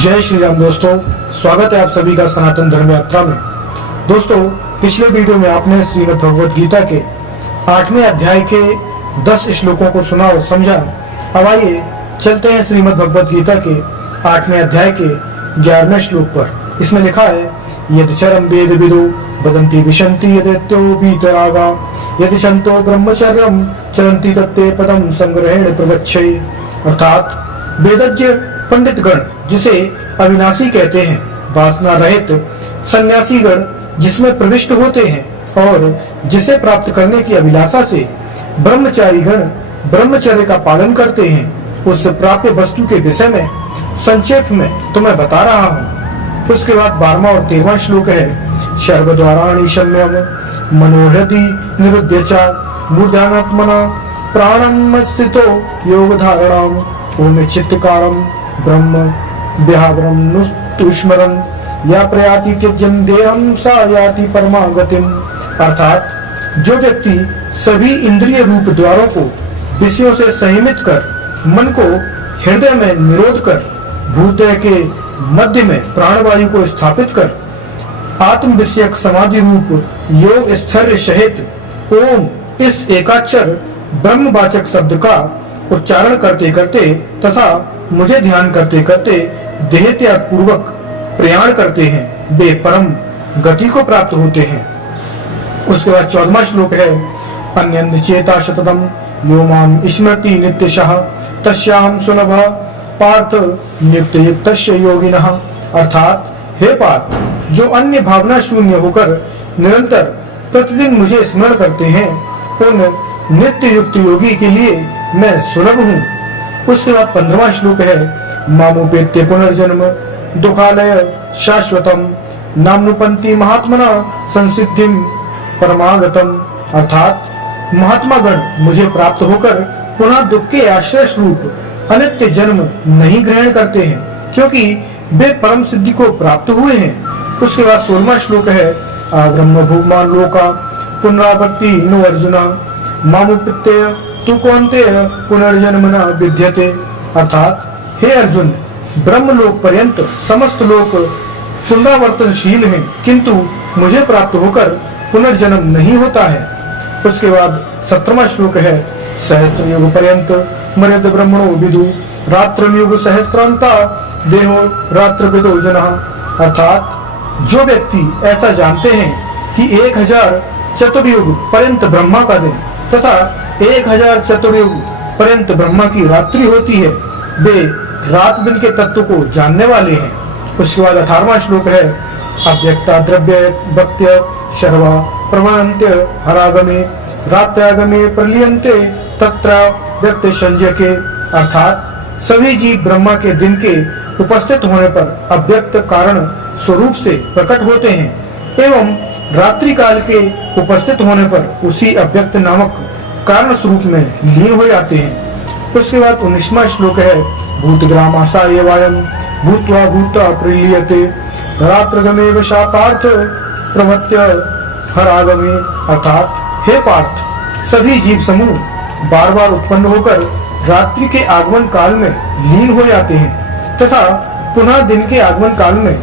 जय श्री राम दोस्तों, स्वागत है आप सभी का सनातन धर्म यात्रा में। दोस्तों, पिछले वीडियो में आपने श्रीमद् भगवद गीता के 8वें अध्याय के 10 श्लोकों को सुना और समझा। अब आइए चलते हैं श्रीमद् भगवद गीता के 8वें अध्याय के 11वें श्लोक पर। इसमें लिखा है, यदि चरम वेद विदो वदन्ति विशन्ति यदेत्यो वीतरागा यदि संतो ब्रह्मचर्यम चरन्ति तत्ते पदम संग्रहेण प्रवच्छे। अर्थात वेदज्ञ पंडित गण जिसे अविनाशी कहते हैं, वासना रहित सन्यासी गण जिसमें प्रविष्ट होते हैं और जिसे प्राप्त करने की अभिलाषा से ब्रह्मचारी गण ब्रह्मचर्य का पालन करते हैं, उस प्राप्य वस्तु के विषय में संक्षेप में तुम्हें बता रहा हूँ। उसके बाद 12वां और 13वां श्लोक है, सर्वद्वाराणि शम्यम मनोहृदि निरुद्य च मूर्धानात्मना प्राणम स्थितो योग धारणाम ओम चित्तकारम ब्रह्म व्यावरम नुष्टुष्मरन या प्रयाति त्यज्यम देहम सा याति परमागतिम। अर्थात जो व्यक्ति सभी इंद्रिय रूप द्वारों को विषयों से संयमित कर मन को हृदय में निरोध कर भूतय के मध्य में प्राणवायु को स्थापित कर आत्म विषयक समाधि रूप योग स्थैर्य सहित ओम इस एकाक्षर ब्रह्मवाचक शब्द का उच्चारण करते करते तथा मुझे ध्यान करते करते देह त्याग पूर्वक प्रयाण करते हैं, वे परम गति को प्राप्त होते हैं। उसके बाद 14वां श्लोक है, अन्यन्द चेता शततम यो माम स्मृति नित्यशः तस्याहं सुलभ पार्थ नित्य युक्तस्य योगिनः। अर्थात हे पार्थ, जो अन्य भावना शून्य होकर निरंतर प्रतिदिन मुझे स्मरण करते हैं, उन नित्य युक्त योगी के लिए मैं सुलभ हूँ। उसके बाद 15वां श्लोक है, मामुपेत्य पुनर्जन्म दुखालय शाश्वतम नामनुपंती महात्मना संसिद्धिम परमागतम। अर्थात महात्मा गण मुझे प्राप्त होकर पुनः दुख के आश्रय स्वरूप अनित्य जन्म नहीं ग्रहण करते हैं, क्योंकि वे परम सिद्धि को प्राप्त हुए हैं। उसके बाद 16वां श्लोक है, ब्रह्म भूमान लोका पुनरावृत्ति नो अर्जुना मामुपेत्य तू कौन्तेय पुनर्जन्म न विद्यते। अर्थात हे अर्जुन, ब्रह्मलोक पर्यंत समस्त लोक पुनरावर्तनशील हैं, किंतु मुझे प्राप्त होकर पुनर्जन्म नहीं होता है। उसके बाद 17वां श्लोक है, सहस्त्र युग पर्यंत मर्यद ब्रह्मणो विदु रात्र युग सहस्त्रांता देहो रात्र विदो जनः। अर्थात जो व्यक्ति ऐसा जानते हैं कि 1000 चतुर्युग पर्यंत ब्रह्मा का दिन तथा 1000 चतुर्युग पर्यंत ब्रह्मा की रात्रि होती है, वे रात दिन के तत्व को जानने वाले हैं। उसके बाद 18वां श्लोक है, अव्यक्ता द्रव्य भक्त्य शर्वा प्रवणन्त्य हरागमे रात्यागमे प्रलियन्ते तत्र व्यक्त संजय के। अर्थात सभी जीव ब्रह्मा के दिन के उपस्थित होने पर अव्यक्त कारण स्वरूप से प्रकट होते हैं एवं रात्रि काल के उपस्थित होने पर उसी अव्यक्त नामक कारण स्वरूप में लीन हो जाते हैं। उसके बाद 19वां श्लोक है, भूतग्रामाशा एवायम भूत्वा भूत्वा प्रलीयते रात्रगमे वशा पार्थ प्रवत्य हरागमे। अर्थात हे पार्थ, सभी जीव समूह बार बार उत्पन्न होकर रात्रि के आगमन काल में लीन हो जाते हैं तथा पुनः दिन के आगमन काल में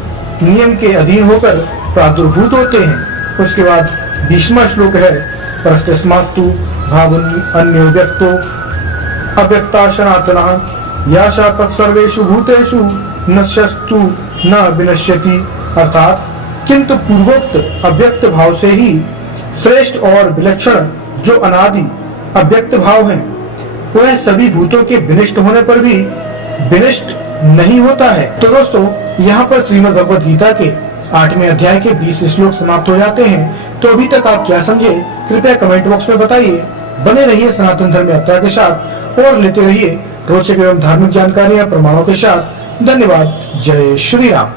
नियम के अधीन होकर प्रादुर्भूत होते हैं। उसके बाद 20वां श्लोक है, परस्तस्मात्तु भावन् अन्यो व्यक्तो अव्यक्ता सनातनः या शापत् सर्वेषु भूतेषु नश्यस्तु न विनश्यति। अर्थात किंतु पूर्वोक्त अव्यक्त भाव से ही श्रेष्ठ और विलक्षण जो अनादि अव्यक्त भाव है, वह सभी भूतों के विनिष्ट होने पर भी विनिष्ट नहीं होता है। तो दोस्तों, यहाँ पर श्रीमद् भगवद गीता के 8वें अध्याय के 20 श्लोक समाप्त हो जाते हैं। तो अभी तक आप क्या समझे, कृपया कमेंट बॉक्स में बताइए। बने रहिए सनातन धर्म यात्रा के साथ और लेते रहिए रोचक एवं धार्मिक जानकारियां प्रमाणों के साथ। धन्यवाद। जय श्री राम।